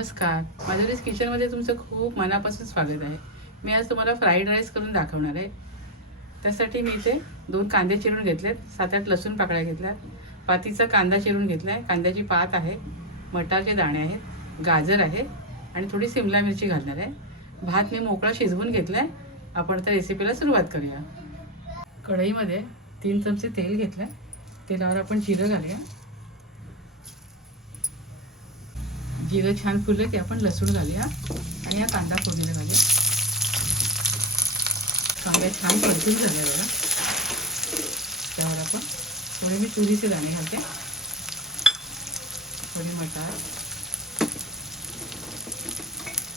नमस्कार, माधुरीज किचनमध्ये तुमचं खूप मनापासून स्वागत आहे. मी आज तुम्हाला फ्राईड राईस करून दाखवणार आहे. त्यासाठी मी इथे 2 कांदे चिरून घेतलेत, 7-8 लसूण पाकळ्या घेतल्यात, पातीचा कांदा चिरून घेतला आहे, कांद्याची पात आहे, मटारचे दाणे आहेत, गाजर आहे आणि थोडी सिमला मिरची घालणार आहे. भात मी मोकळा शिजवून घेतला आहे. आपण त्या रेसिपीला सुरुवात करूया. कढईमध्ये 3 चमचे तेल घेतलं आहे. तेलावर आपण जिरं घालूया. जिरं छान फुललं की आपण लसूण घालूया आणि हा कांदा फोडणीला घालूया. कांदा छान परतून झाला बघा. त्यावर आपण थोडे मी तुरीचे दाणे घालते, थोडी मटार,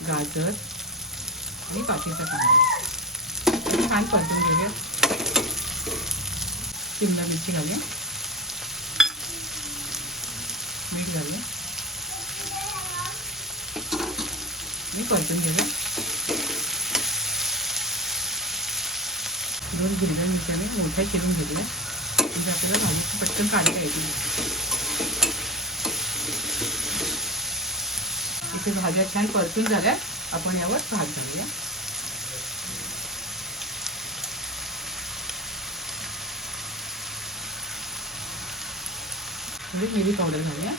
गाजर आणि पातीचा कांदा छान परतून घेऊया. शिमला मिरची घालूया, मीठ घालूया, मी परतून घेऊया. 2 हिरव्या मिरच्याने मोठ्या चिरून घेतल्या, म्हणजे आपल्याला भाजीची पटकन काढता येतील. इथे भाज्या छान परतून झाल्या, आपण यावर भात घालूया. थोडी मिरी पावडर घालूया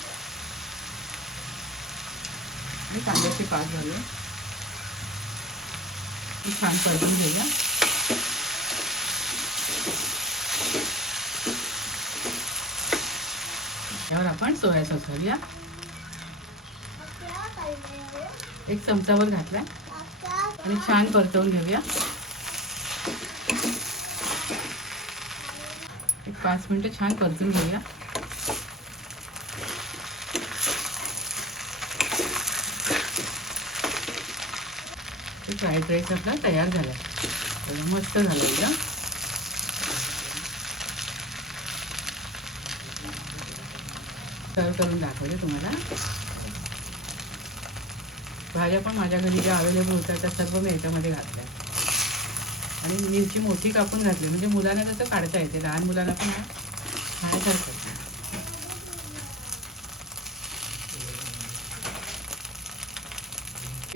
आणि कांद्याची पात घालूया. छान परतून घेऊया. त्यावर आपण सोया सॉस घालूया. 1 चमचावर घातला आणि छान परतवून घेऊया. 5 मिनिटं छान परतून घेऊया. फ्राईड राईस आपला तयार झाला. मस्त झालं एकदम. सर्व करून दाखवते तुम्हाला. भाज्या पण माझ्या घरी ज्या अवेलेबल होत्या त्या सर्व मी याच्यामध्ये घातल्या आणि मिरची मोठी कापून घातली, म्हणजे मुलांना त्याचं काढता येते, लहान मुलांना पण खाण्यासारखं.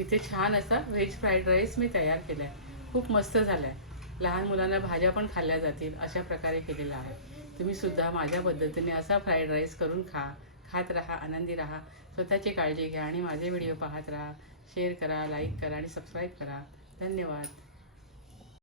इथे छान असा व्हेज फ्राईड राईस मी तयार केला आहे. खूप मस्त झाला आहे. लहान मुलांना भाज्या पण खाल्ल्या जातील अशा प्रकारे केलेला आहे. तुम्ही सुद्धा माझ्या पद्धतीने असा फ्राईड राईस करून खात राहा, आनंदी राहा, स्वतःची काळजी घ्या आणि माझे व्हिडिओ पाहत राहा. शेअर करा, लाईक करा आणि सबस्क्राईब करा. धन्यवाद.